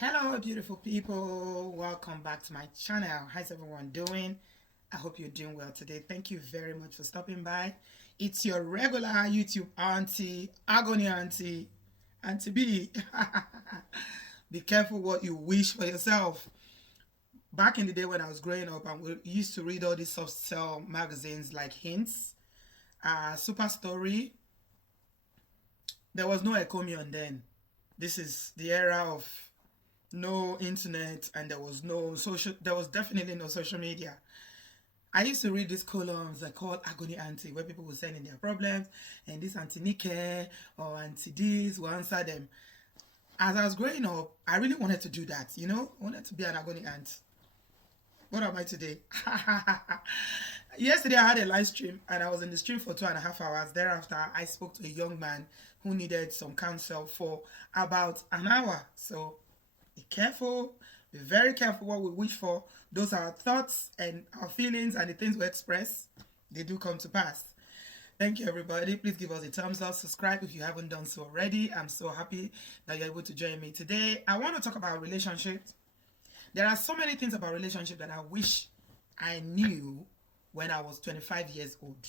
Hello beautiful people, welcome back to my channel. How's everyone doing? I hope you're doing well today. Thank you very much for stopping by. It's your regular YouTube auntie, Agony auntie, Auntie B. Be careful what you wish for yourself. Back in the day when I was growing up, and we used to read all these soft sell magazines like Hints, Super Story. There was no Ecomion then. This is the era of no internet, and there was definitely no social media. I used to read these columns that called Agony Auntie, where people would send in their problems, and this Auntie Nike or Auntie this will answer them. As I was growing up, I really wanted to do that, I wanted to be an Agony Aunt. What am I today? Yesterday I had a live stream, and I was in the stream for 2.5 hours. Thereafter, I spoke to a young man who needed some counsel for about an hour. So be careful, be very careful what we wish for. Those are our thoughts and our feelings, and the things we express, they do come to pass. Thank you, everybody. Please give us a thumbs up, subscribe if you haven't done so already. I'm so happy that you're able to join me today. I want to talk about relationships. There are so many things about relationship that I wish I knew when I was 25 years old.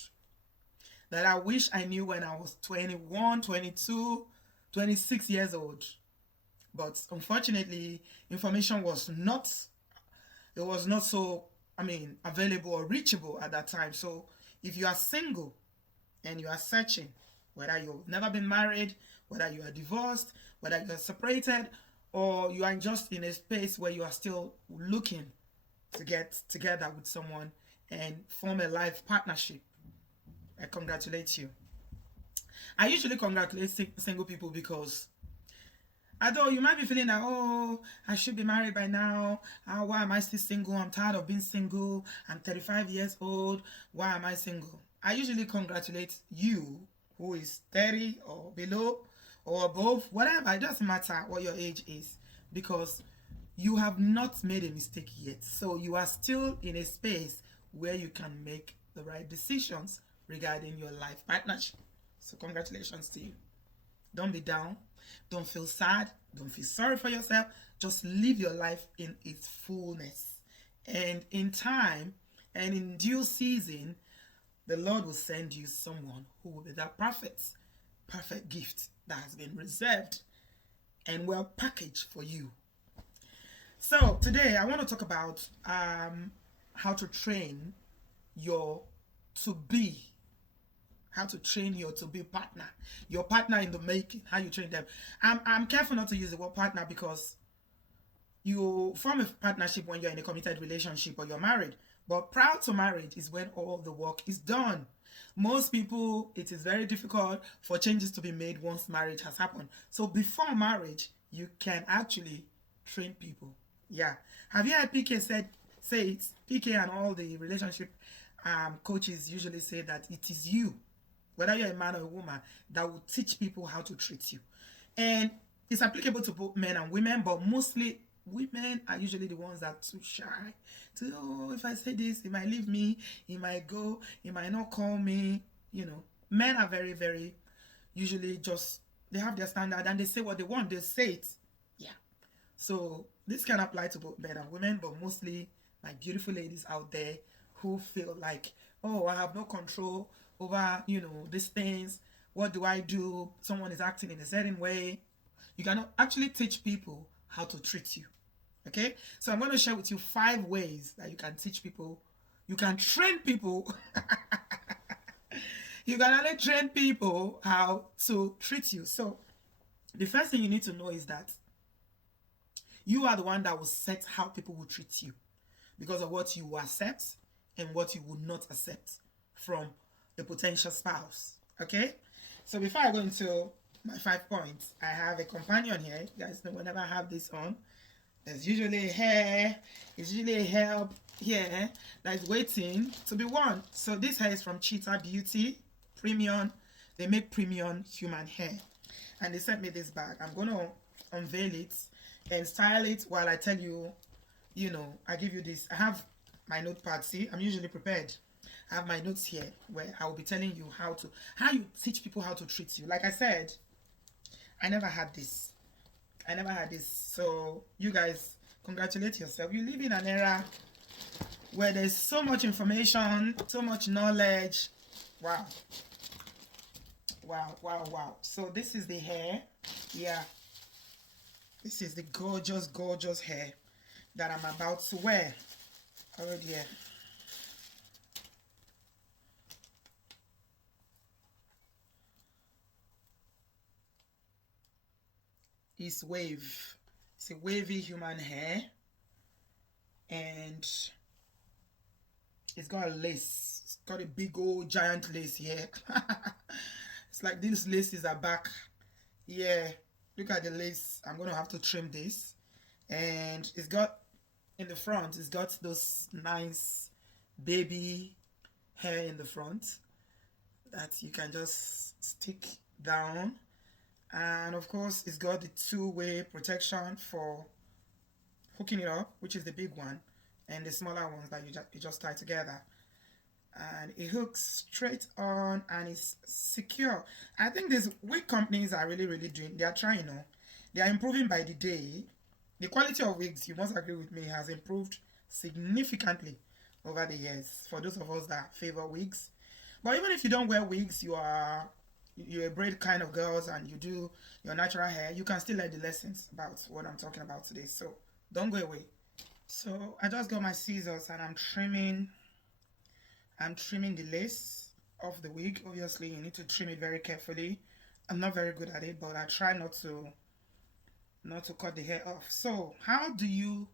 That I wish I knew when I was 21, 22, 26 years old. But unfortunately, information was not so, available or reachable at that time. So if you are single and you are searching, whether you've never been married, whether you are divorced, whether you are separated, or you are just in a space where you are still looking to get together with someone and form a life partnership, I congratulate you. I usually congratulate single people because although you might be feeling that, oh, I should be married by now. Why am I still single? I'm tired of being single. I'm 35 years old. Why am I single? I usually congratulate you who is 30 or below or above, whatever. It doesn't matter what your age is, because you have not made a mistake yet. So you are still in a space where you can make the right decisions regarding your life partnership. So congratulations to you. Don't be down. Don't feel sad. Don't feel sorry for yourself. Just live your life in its fullness. And in time and in due season, the Lord will send you someone who will be that perfect gift that has been reserved and well packaged for you. So today I want to talk about how to train your to-be partner, your partner in the making, how you train them. I'm careful not to use the word partner, because you form a partnership when you're in a committed relationship or you're married. But prior to marriage is when all the work is done. Most people, it is very difficult for changes to be made once marriage has happened. So before marriage, you can actually train people. Yeah. Have you heard PK say it? PK and all the relationship coaches usually say that it is you, whether you're a man or a woman, that will teach people how to treat you. And it's applicable to both men and women, but mostly women are usually the ones that are too shy to, oh, if I say this, he might leave me, he might go, he might not call me. Men are very, very usually just, they have their standard and they say what they want, they say it. Yeah. So this can apply to both men and women, but mostly my beautiful ladies out there who feel like, oh, I have no control over, these things. What do I do? Someone is acting in a certain way. You cannot actually teach people how to treat you. Okay? So I'm going to share with you 5 ways that you can teach people. You can train people. You can only train people how to treat you. So the first thing you need to know is that you are the one that will set how people will treat you, because of what you will accept and what you will not accept from a potential spouse. Okay? So before I go into my 5 points, I have a companion here. You guys know whenever I have this on, there's usually a hair. It's usually a hair here that is waiting to be worn. So this hair is from CheetahBeauty Premium. They make premium human hair, and they sent me this bag. I'm going to unveil it and style it while I tell you, I give you this. I have my notepad. See, I'm usually prepared. I have my notes here where I will be telling you how you teach people how to treat you. Like I said, I never had this. I never had this. So you guys, congratulate yourself. You live in an era where there's so much information, so much knowledge. Wow. Wow, wow, wow. So this is the hair. Yeah. This is the gorgeous, gorgeous hair that I'm about to wear. Oh dear. It's wave. It's a wavy human hair. And it's got a lace. It's got a big old giant lace here. It's like these laces are back. Yeah. Look at the lace. I'm going to have to trim this. And it's got, in the front, it's got those nice baby hair in the front that you can just stick down. And of course, it's got the two-way protection for hooking it up, which is the big one, and the smaller ones that you just tie together. And it hooks straight on and it's secure. I think these wig companies are really, really doing, they are trying, they are improving by the day. The quality of wigs, you must agree with me, has improved significantly over the years for those of us that favor wigs. But even if you don't wear wigs, you're a braid kind of girls and you do your natural hair, you can still learn the lessons about what I'm talking about today. So don't go away. So I just got my scissors and I'm trimming the lace off the wig. Obviously, you need to trim it very carefully. I'm not very good at it, but I try not to cut the hair off. So how do you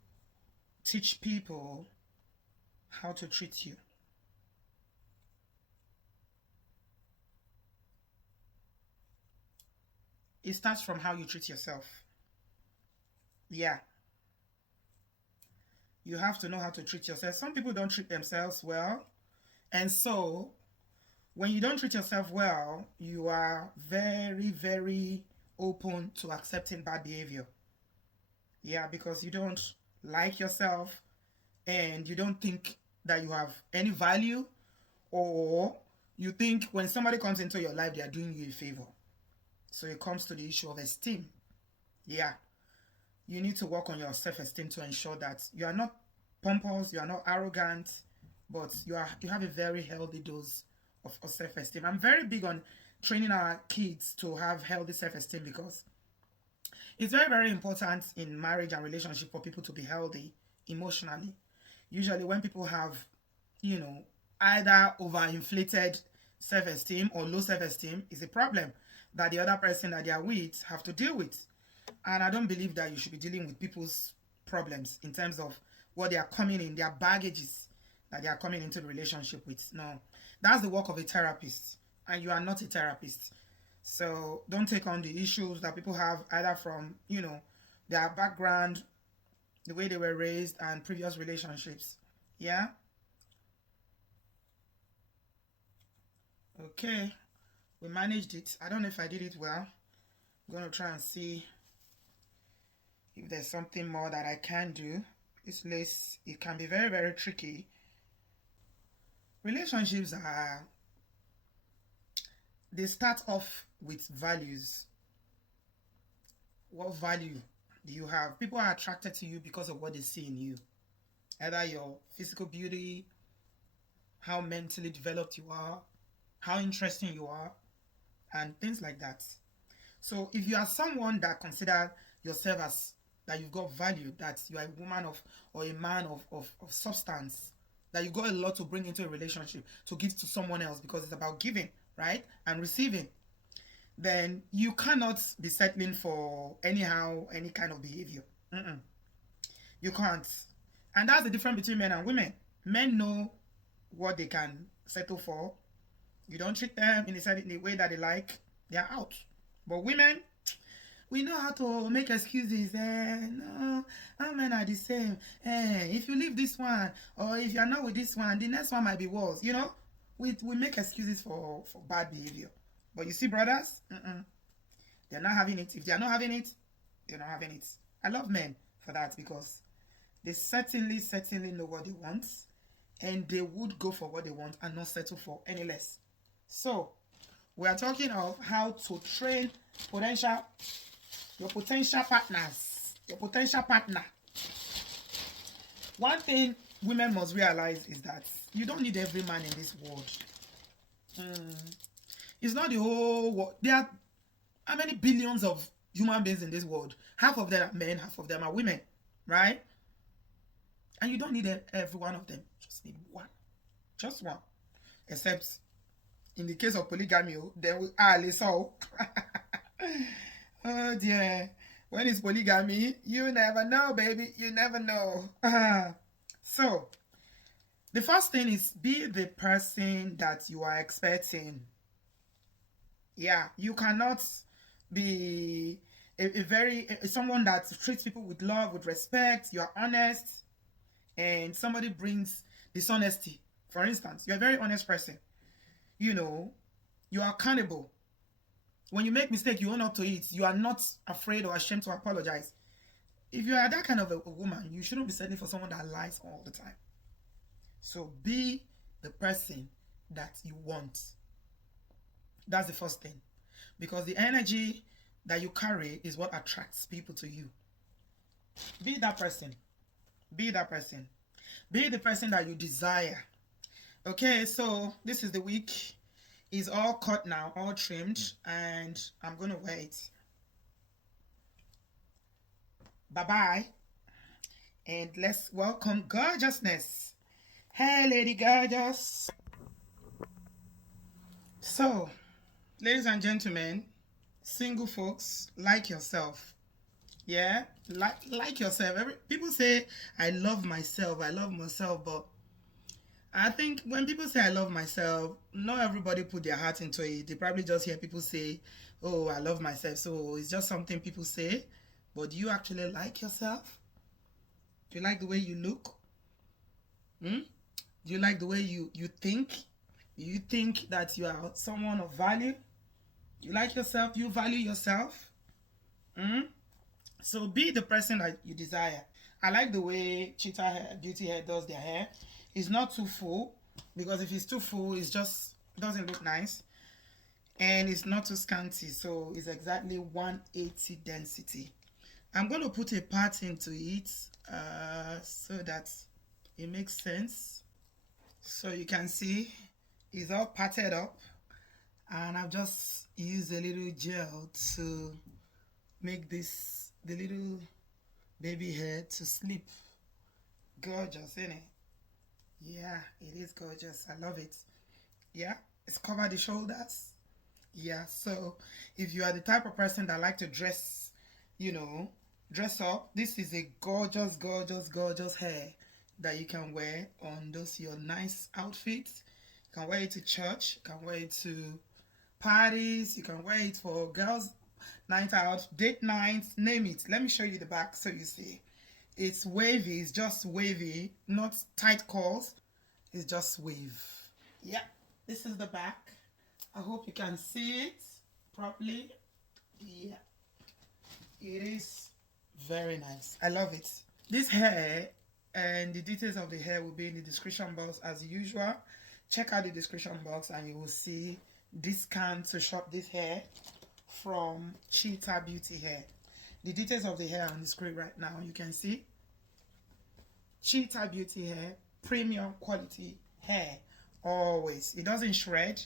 teach people how to treat you? It starts from how you treat yourself. Yeah, you have to know how to treat yourself. Some people don't treat themselves well, and so when you don't treat yourself well, you are very, very open to accepting bad behavior. Yeah, because you don't like yourself and you don't think that you have any value, or you think when somebody comes into your life, they are doing you a favor. So it comes to the issue of esteem. Yeah, you need to work on your self-esteem to ensure that you are not pompous, you are not arrogant, but you have a very healthy dose of self-esteem. I'm very big on training our kids to have healthy self-esteem because it's very, very important in marriage and relationship for people to be healthy emotionally. Usually when people have, you know, either overinflated self-esteem or low self-esteem, is a problem that the other person that they are with have to deal with. And I don't believe that you should be dealing with people's problems in terms of what they are coming in, their baggages that they are coming into the relationship with. No, that's the work of a therapist, and you are not a therapist. So don't take on the issues that people have either from, their background, the way they were raised, and previous relationships. Yeah? Okay. We managed it. I don't know if I did it well. I'm going to try and see if there's something more that I can do. This lace, it can be very, very tricky. Relationships they start off with values. What value do you have? People are attracted to you because of what they see in you. Either your physical beauty, how mentally developed you are, how interesting you are, and things like that. So if you are someone that consider yourself as that you've got value, that you are a woman of or a man of substance, that you got a lot to bring into a relationship to give to someone else because it's about giving, right? And receiving, then you cannot be settling for anyhow, any kind of behavior. Mm-mm. You can't. And that's the difference between men and women. Men know what they can settle for. You don't treat them in the way that they like, they're out. But women, we know how to make excuses. No, all men are the same. If you leave this one, or if you're not with this one, the next one might be worse. We make excuses for bad behavior. But you see, brothers, they're not having it. If they're not having it, they're not having it. I love men for that because they certainly know what they want, and they would go for what they want and not settle for any less. So, we are talking of how to train potential your potential partners, your potential partner. One thing women must realize is that you don't need every man in this world. It's not the whole world. There are how many billions of human beings in this world? Half of them are men, half of them are women, right? And you don't need every one of them. Just need one. Just one. Except in the case of polygamy, then we are so. Oh dear. When it's polygamy, you never know, baby. You never know. So, the first thing is be the person that you are expecting. Yeah, you cannot be someone that treats people with love, with respect. You are honest, and somebody brings dishonesty. For instance, you're a very honest person. You know, you are accountable. When you make mistake, you own up to it. You are not afraid or ashamed to apologize. If you are that kind of a woman, you shouldn't be settling for someone that lies all the time. So be the person that you want. That's the first thing. Because the energy that you carry is what attracts people to you. Be that person. Be that person. Be the person that you desire. Okay, so this is the week. It's all cut now, all trimmed, and I'm going to wait. Bye-bye. And let's welcome Gorgeousness. Hey, Lady Gorgeous. So, ladies and gentlemen, single folks, like yourself. Yeah, like yourself. People say, I love myself, but I think when people say I love myself, not everybody put their heart into it. They probably just hear people say, oh, I love myself. So it's just something people say. But do you actually like yourself? Do you like the way you look? Do you like the way you think? Do you think that you are someone of value? Do you like yourself? Do you value yourself? So be the person that you desire. I like the way CheetahBeauty hair does their hair. It's not too full, because if it's too full, it just doesn't look nice. And it's not too scanty, so it's exactly 180 density. I'm going to put a part into it so that it makes sense. So you can see it's all parted up, and I've just used a little gel to make the little baby head to sleep. Gorgeous, isn't it? Yeah, it is gorgeous. I love it. Yeah, it's covered the shoulders. Yeah, so if you are the type of person that like to dress, dress up, this is a gorgeous, gorgeous, gorgeous hair that you can wear on those your nice outfits. You can wear it to church, you can wear it to parties, you can wear it for girls' night out, date nights, name it. Let me show you the back so you see. It's wavy, it's just wavy, not tight curls. It's just wave. Yeah, this is the back. I hope you can see it properly. Yeah, it is very nice. I love it. This hair and the details of the hair will be in the description box as usual. Check out the description box and you will see discount to shop this hair from CheetahBeauty hair. The details of the hair on the screen right now, you can see CheetahBeauty hair, premium quality hair. Always, it doesn't shred,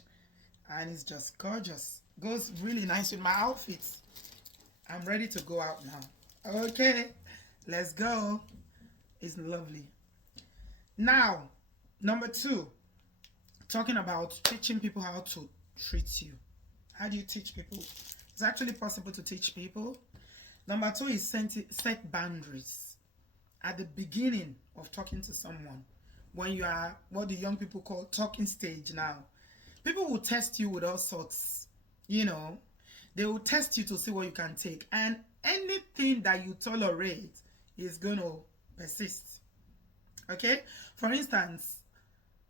and it's just gorgeous. Goes really nice with my outfits. I'm ready to go out now. Okay, let's go. It's lovely. Now, number 2, talking about teaching people how to treat you. How do you teach people? It's actually possible to teach people. Number 2 is set boundaries at the beginning of talking to someone. When you are what the young people call talking stage now, people will test you with all sorts. They will test you to see what you can take, and anything that you tolerate is going to persist. Okay, for instance,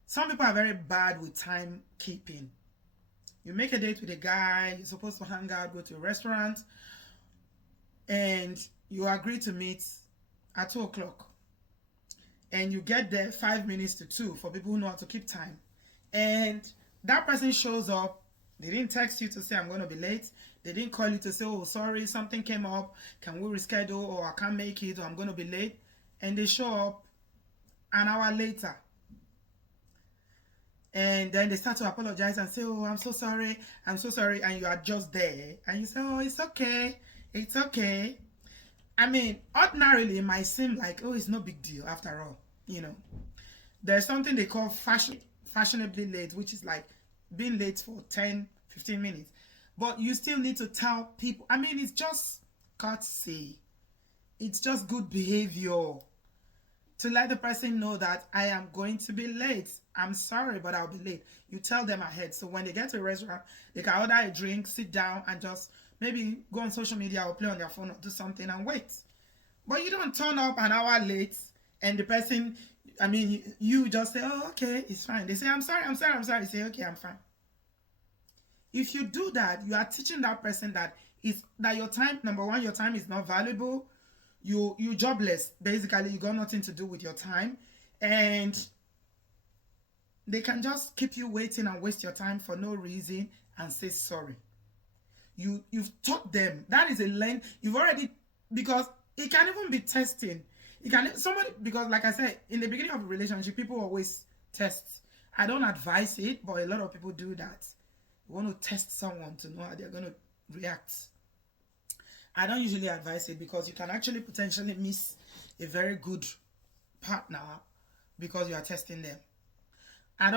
some people are very bad with time keeping. You make a date with a guy, you're supposed to hang out, go to a restaurant, and you agree to meet at 2 o'clock. And you get there 5 minutes to 2 for people who know how to keep time. And that person shows up They didn't text you to say I'm going to be late. They didn't call you to say, oh, sorry, something came up. Can we reschedule? Or I can't make it, or I'm going to be late. And they show up an hour later. And then they start to apologize and say, oh, I'm so sorry. I'm so sorry. And you are just there. And you say, oh, it's okay. It's okay. I mean, ordinarily, it might seem like, oh, it's no big deal after all. You know, there's something they call fashionably late, which is like being late for 10, 15 minutes. But you still need to tell people. I mean, it's just courtesy. It's just good behavior to let the person know that I am going to be late. I'm sorry, but I'll be late. You tell them ahead. So when they get to a restaurant, they can order a drink, sit down, and just maybe go on social media or play on their phone or do something and wait. But you don't turn up an hour late and the person, I mean, you just say, oh, okay, it's fine. They say, I'm sorry, I'm sorry, I'm sorry. You say, okay, I'm fine. If you do that, you are teaching that person that your time, number one, your time is not valuable. You jobless. Basically, you got nothing to do with your time. And they can just keep you waiting and waste your time for no reason and say sorry. You've taught them. That is a lane. You've already, because it can even be testing. It can somebody, because like I said, in the beginning of a relationship, people always test. I don't advise it, but a lot of people do that. You want to test someone to know how they're going to react. I don't usually advise it because you can actually potentially miss a very good partner because you are testing them. I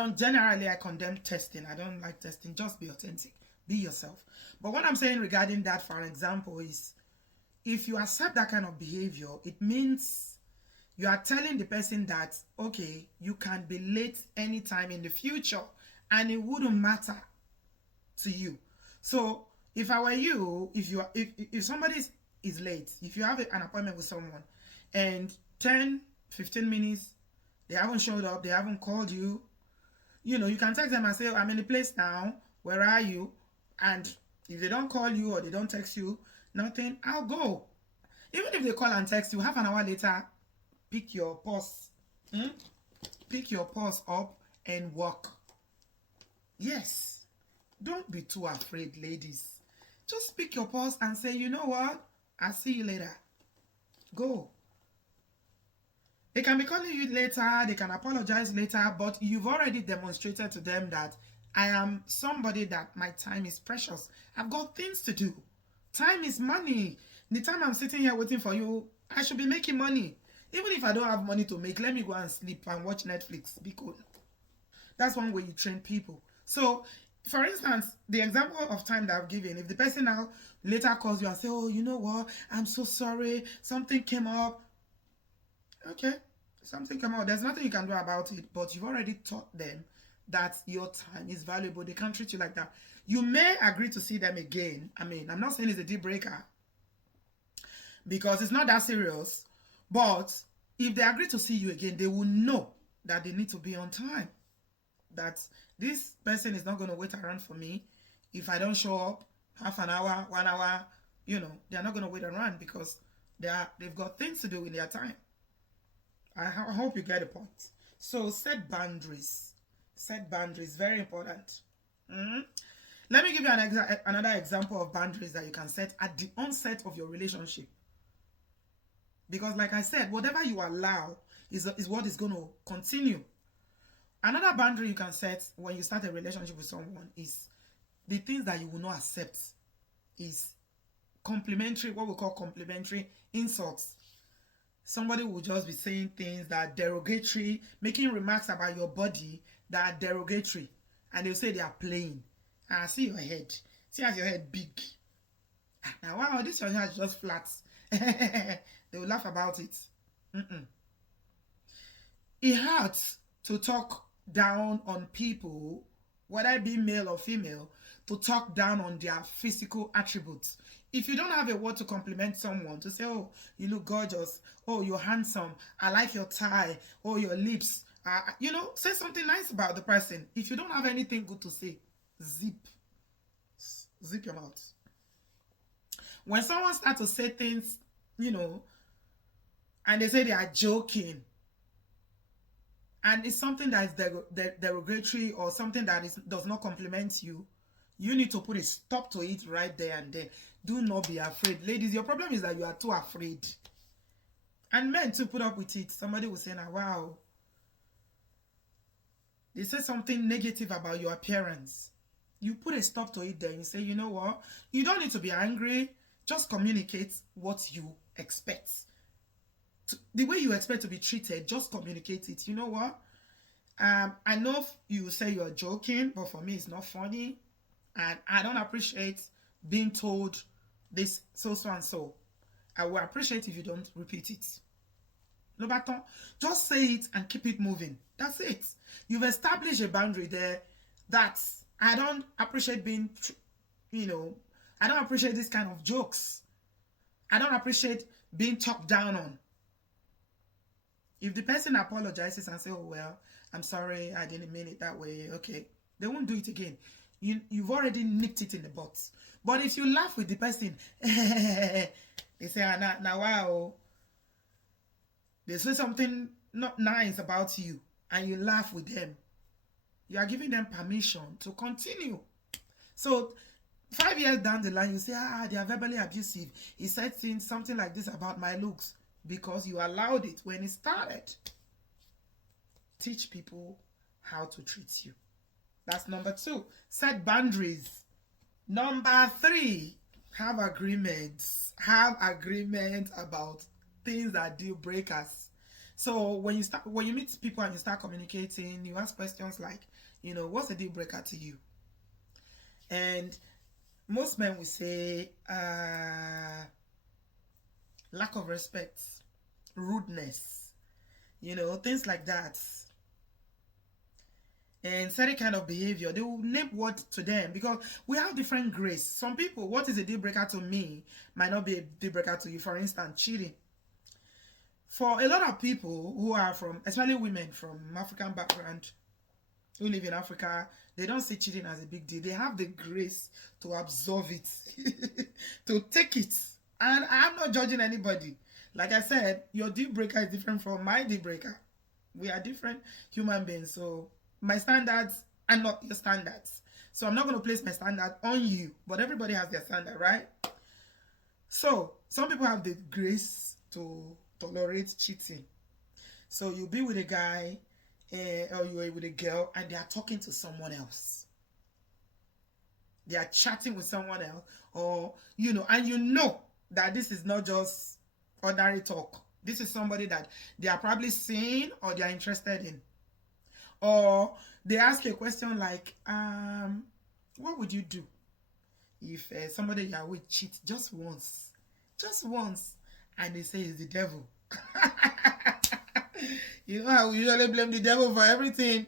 condemn testing. I don't like testing. Just be authentic. Be yourself. But what I'm saying regarding that, for an example, is if you accept that kind of behavior, it means you are telling the person that, okay, you can be late anytime in the future and it wouldn't matter to you. So if I were you, if somebody is late, if you have an appointment with someone and 10, 15 minutes, they haven't showed up, they haven't called you, you know, you can text them and say, oh, I'm in the place now, where are you? And if they don't call you or they don't text you, nothing, I'll go. Even if they call and text you, half an hour later, pick your purse. Pick your purse up and walk. Yes. Don't be too afraid, ladies. Just pick your purse and say, you know what? I'll see you later. Go. They can be calling you later, they can apologize later, but you've already demonstrated to them that I am somebody that my time is precious. I've got things to do. Time is money. The time I'm sitting here waiting for you, I should be making money. Even if I don't have money to make, let me go and sleep and watch Netflix. Be cool. That's one way you train people. So, for instance, the example of time that I've given, if the person now later calls you and say, oh, you know what, I'm so sorry, something came up. Okay, something came up. There's nothing you can do about it, but you've already taught them that your time is valuable. They can't treat you like that. You may agree to see them again. I mean, I'm not saying it's a deal breaker because it's not that serious, but if they agree to see you again, they will know that they need to be on time. That this person is not going to wait around for me. If I don't show up half an hour, 1 hour, you know, they're not going to wait around because they've got things to do in their time. I hope you get the point. So set boundaries. Set boundaries, very important. Let me give you another example of boundaries that you can set at the onset of your relationship. Because like I said, whatever you allow is what is going to continue. Another boundary you can set when you start a relationship with someone is the things that you will not accept is complimentary, what we call complimentary insults. Somebody will just be saying things that are derogatory, making remarks about your body that are derogatory, and they'll say they are playing. Ah, see your head. See as your head big. Now, wow, this your head is just flat. They will laugh about it. It hurts to talk down on people, whether it be male or female, to talk down on their physical attributes. If you don't have a word to compliment someone, to say, oh, you look gorgeous, oh, you're handsome, I like your tie, oh, your lips, you know, say something nice about the person. If you don't have anything good to say, zip your mouth. When someone starts to say things, you know, and they say they are joking, and it's something that is derogatory or something that does not compliment you, You need to put a stop to it right there and then. Do not be afraid. Ladies, your problem is that you are too afraid. And men to put up with it. Somebody will say, now, wow. They say something negative about your appearance. You put a stop to it there. You say, you know what? You don't need to be angry. Just communicate what you expect. The way you expect to be treated, just communicate it. You know what? I know you say you're joking, but for me, it's not funny. And I don't appreciate being told this so and so. I will appreciate if you don't repeat it. No matter, just say it and keep it moving. That's it. You've established a boundary there. That's, I don't appreciate being, I don't appreciate this kind of jokes. I don't appreciate being talked down on. If the person apologizes and say, oh, well, I'm sorry, I didn't mean it that way, okay, they won't do it again. You've already nipped it in the butt. But if you laugh with the person, they say, now, wow, they say something not nice about you, and you laugh with them, you are giving them permission to continue. So 5 years down the line, you say, they are verbally abusive. He said something like this about my looks, because you allowed it when it started. Teach people how to treat you. That's number 2. Set boundaries. Number 3, have agreements. Have agreements about things that deal breakers. So when you meet people and you start communicating, you ask questions like, what's a deal breaker to you? And most men will say lack of respect, rudeness, things like that. And certain kind of behavior, they will name what to them, because we have different grace. Some people, what is a deal breaker to me might not be a deal breaker to you. For instance, cheating. For a lot of people who are especially women from African background, who live in Africa, they don't see cheating as a big deal. They have the grace to absorb it, to take it. And I'm not judging anybody. Like I said, your deal breaker is different from my deal breaker. We are different human beings, so my standards are not your standards. So I'm not going to place my standard on you, but everybody has their standard, right? So some people have the grace to tolerate cheating. So you'll be with a guy or you're with a girl and they are talking to someone else. They are chatting with someone else, or, and you know that this is not just ordinary talk. This is somebody that they are probably seeing or they are interested in. Or they ask a question like, what would you do if somebody you are with cheats just once, and they say it's the devil? I will usually blame the devil for everything.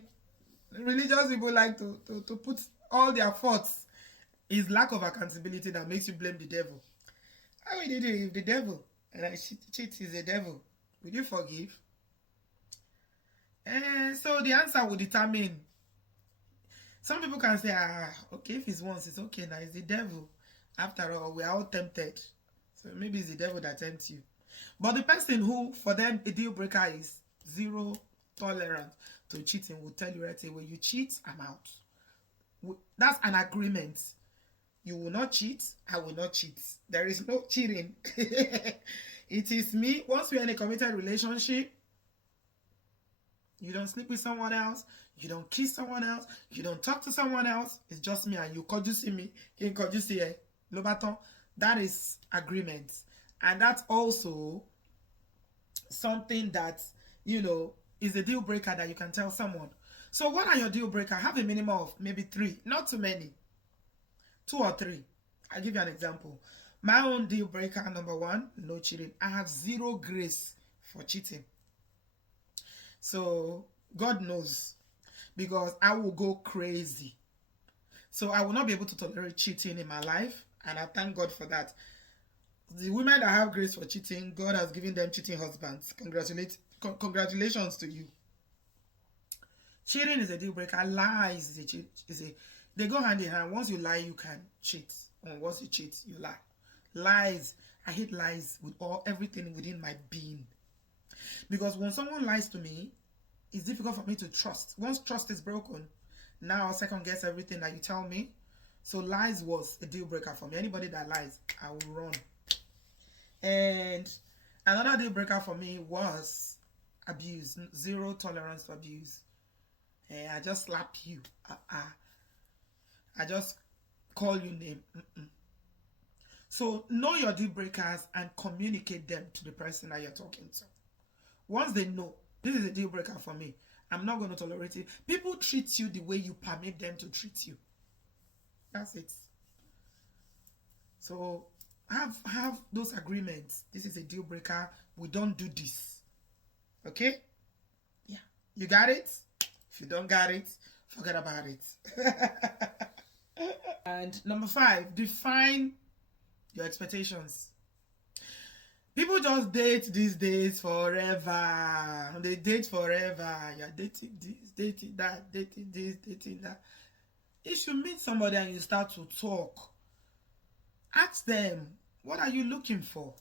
Religious people like to put all their faults. It's lack of accountability that makes you blame the devil. How will you do if the devil and I cheat is the devil? Will you forgive? And so the answer will determine. Some people can say, okay, if it's once, it's okay now. It's the devil. After all, we are all tempted. So maybe it's the devil that tempts you. But the person who, for them, a deal breaker is zero tolerance to cheating will tell you right away, you cheat, I'm out. That's an agreement. You will not cheat, I will not cheat. There is no cheating. It is me. Once we're in a committed relationship, you don't sleep with someone else, you don't kiss someone else, you don't talk to someone else. It's just me and you. Could you see me? Could you see it? Lobaton. That is agreement. And that's also something that, is a deal breaker that you can tell someone. So what are your deal breaker? Have a minimum of maybe 3, not too many. 2 or 3. I'll give you an example. My own deal breaker, number 1, no cheating. I have zero grace for cheating. So God knows, because I will go crazy. So I will not be able to tolerate cheating in my life, and I thank God for that. The women that have grace for cheating, God has given them cheating husbands. Congratulations to you. Cheating is a deal breaker. Lies they go hand in hand. Once you lie, you can cheat. And once you cheat, you lie. Lies. I hate lies with everything within my being. Because when someone lies to me, it's difficult for me to trust. Once trust is broken, now I'll second guess everything that you tell me. So lies was a deal breaker for me. Anybody that lies, I will run. And another deal breaker for me was abuse. Zero tolerance for abuse. I just slap you. I just call you name. So know your deal breakers and communicate them to the person that you're talking to. Once they know, this is a deal breaker for me, I'm not going to tolerate it. People treat you the way you permit them to treat you. That's it. So have those agreements. This is a deal breaker. We don't do this. Okay? Yeah. You got it? If you don't got it, forget about it. And number 5, define your expectations. People just date these days forever. They date forever. You're dating this, dating that, dating this, dating that. If you meet somebody and you start to talk, ask them, what are you looking for?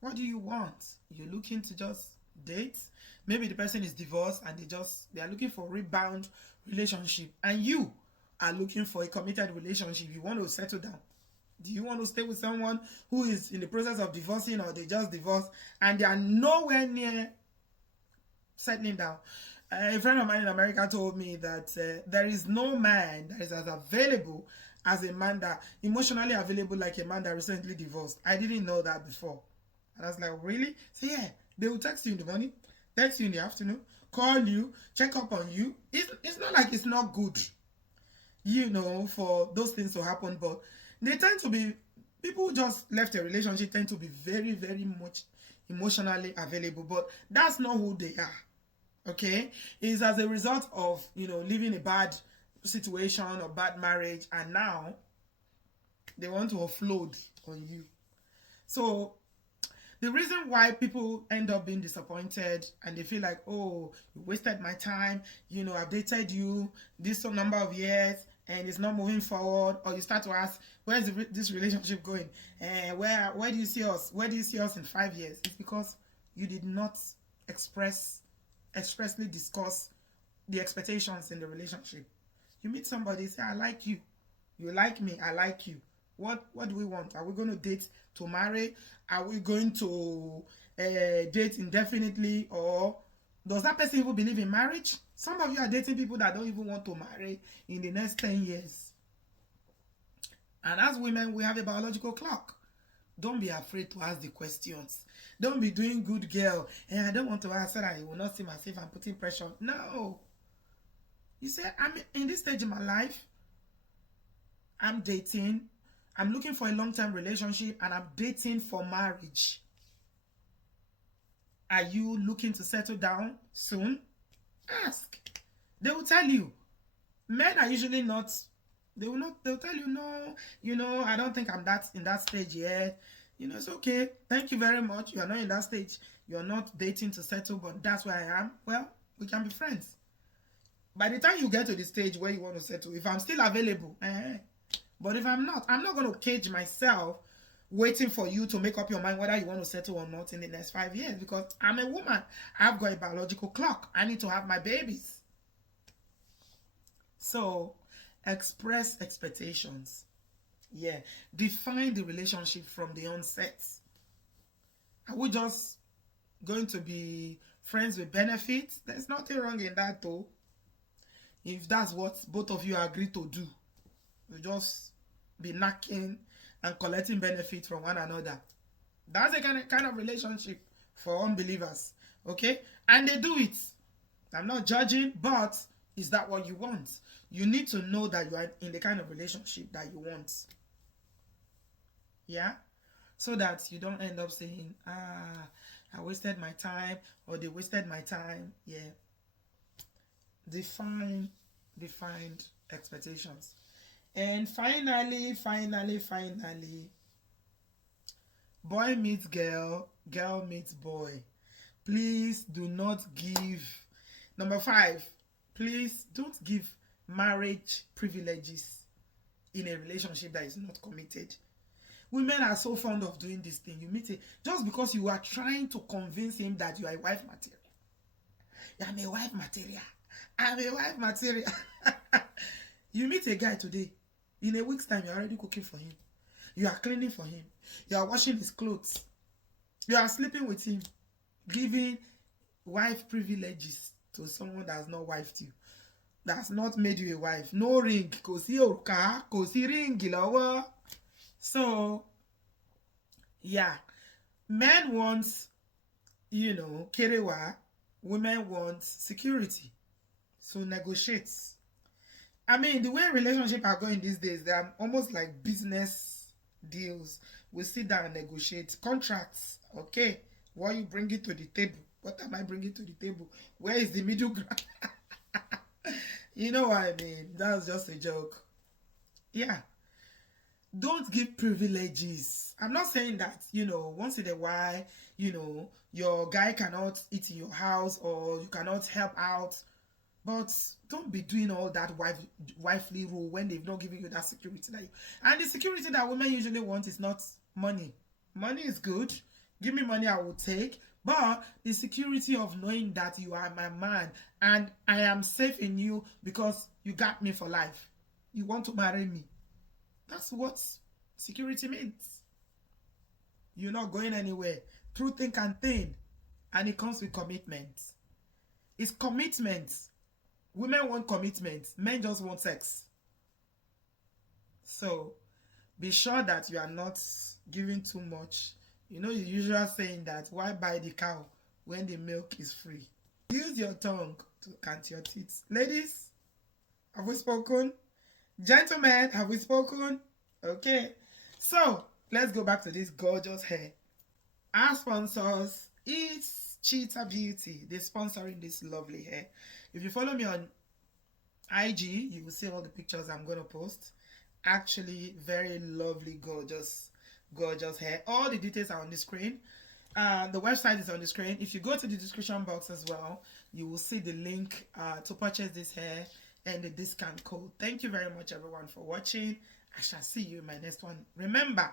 What do you want? You're looking to just date? Maybe the person is divorced and they are looking for a rebound relationship, and you are looking for a committed relationship. You want to settle down. Do you want to stay with someone who is in the process of divorcing, or they just divorced and they are nowhere near settling down? A friend of mine in America told me that there is no man that is as available as a man that emotionally available like a man that recently divorced. I didn't know that before. And I was like, really? So yeah, they will text you in the morning, text you in the afternoon, call you, check up on you. It's not like it's not good, you know, for those things to happen, but they tend to be, people who just left a relationship tend to be very, very much emotionally available, but that's not who they are. Okay? It's as a result of, you know, living a bad situation or bad marriage, and now they want to offload on you. So the reason why people end up being disappointed and they feel like, oh, you wasted my time, you know, I've dated you this number of years and it's not moving forward, or you start to ask, where's this relationship going? Where do you see us? Where do you see us in 5 years? It's because you did not expressly discuss the expectations in the relationship. You meet somebody, say, I like you. You like me, I like you. What do we want? Are we going to date to marry? Are we going to date indefinitely? Or does that person even believe in marriage? Some of you are dating people that don't even want to marry in the next 10 years. And as women, we have a biological clock. Don't be afraid to ask the questions. Don't be doing good girl. I don't want to answer that. You will not see myself. I'm putting pressure. No. You say, I'm in this stage in my life. I'm dating. I'm looking for a long-term relationship, and I'm dating for marriage. Are you looking to settle down soon? Ask. They will tell you. Men are usually not. They'll tell you, no, you know, I don't think I'm in that stage yet. You know, it's okay. Thank you very much. You are not in that stage. You're not dating to settle, but that's where I am. Well, we can be friends. By the time you get to the stage where you want to settle, if I'm still available, but if I'm not going to cage myself waiting for you to make up your mind whether you want to settle or not in the next 5 years, because I'm a woman. I've got a biological clock. I need to have my babies. So, express expectations. Yeah. Define the relationship from the onset. Are we just going to be friends with benefits? There's nothing wrong in that, though. If that's what both of you agree to do, you just be knocking and collecting benefits from one another. That's a kind of relationship for unbelievers. Okay? And they do it. I'm not judging, but is that what you want? You need to know that you are in the kind of relationship that you want. Yeah? So that you don't end up saying, I wasted my time, or they wasted my time. Yeah. Defined expectations. And finally, boy meets girl, girl meets boy. Please do not give. Number 5, please don't give marriage privileges in a relationship that is not committed. Women are so fond of doing this thing. You meet it just because you are trying to convince him that you are a wife material. I'm a wife material. I'm a wife material. You meet a guy today. In a week's time, you're already cooking for him. You are cleaning for him. You are washing his clothes. You are sleeping with him. Giving wife privileges to someone that's not wifed you. That's not made you a wife. No ring. Kò sí òrùka, kò sí ring lọ́wọ́. So, yeah. Men want, kerewa. Women want security. So negotiate. I mean, the way relationships are going these days, they are almost like business deals. We sit down and negotiate contracts. Okay, what you bring it to the table? What am I bringing to the table? Where is the middle ground? You know what I mean? That's just a joke. Yeah. Don't give privileges. I'm not saying that, once in a while, your guy cannot eat in your house or you cannot help out. But don't be doing all that wifely rule when they've not given you that security. And the security that women usually want is not money. Money is good. Give me money, I will take. But the security of knowing that you are my man and I am safe in you because you got me for life. You want to marry me. That's what security means. You're not going anywhere. Through thick and thin. And it comes with commitment. It's commitment. Women want commitment. Men just want sex. So, be sure that you are not giving too much. You know the usual saying that, why buy the cow when the milk is free? Use your tongue to count your teeth. Ladies, have we spoken? Gentlemen, have we spoken? Okay. So, let's go back to this gorgeous hair. Our sponsors is CheetahBeauty. They're sponsoring this lovely hair. If you follow me on IG, you will see all the pictures I'm going to post. Actually, very lovely, gorgeous hair. All the details are on the screen. The website is on the screen. If you go to the description box as well, you will see the link to purchase this hair and the discount code. Thank you very much, everyone, for watching. I shall see you in my next one. Remember,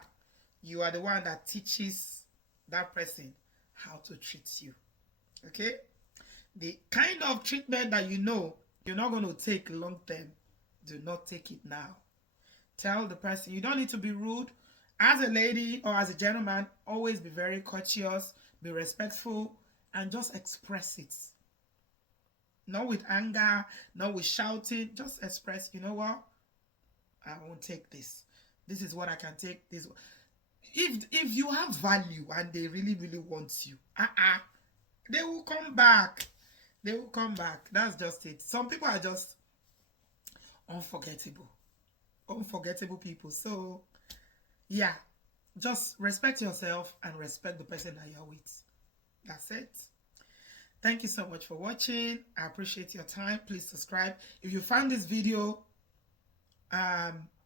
you are the one that teaches that person how to treat you. Okay? The kind of treatment that you're not going to take long term, do not take it now. Tell the person, you don't need to be rude. As a lady or as a gentleman, always be very courteous, be respectful, and just express it. Not with anger, not with shouting. Just express, you know what? I won't take this. This is what I can take. This. If you have value and they really, really want you, they will come back. They will come back. That's just it. Some people are just unforgettable. Unforgettable people. So, yeah. Just respect yourself and respect the person that you're with. That's it. Thank you so much for watching. I appreciate your time. Please subscribe. If you found this video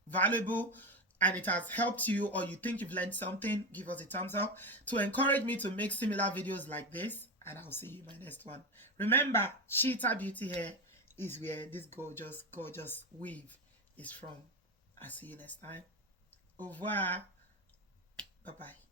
valuable and it has helped you or you think you've learned something, give us a thumbs up to encourage me to make similar videos like this. And I'll see you in my next one. Remember, CheetahBeauty hair is where this gorgeous, gorgeous weave is from. I'll see you next time. Au revoir. Bye-bye.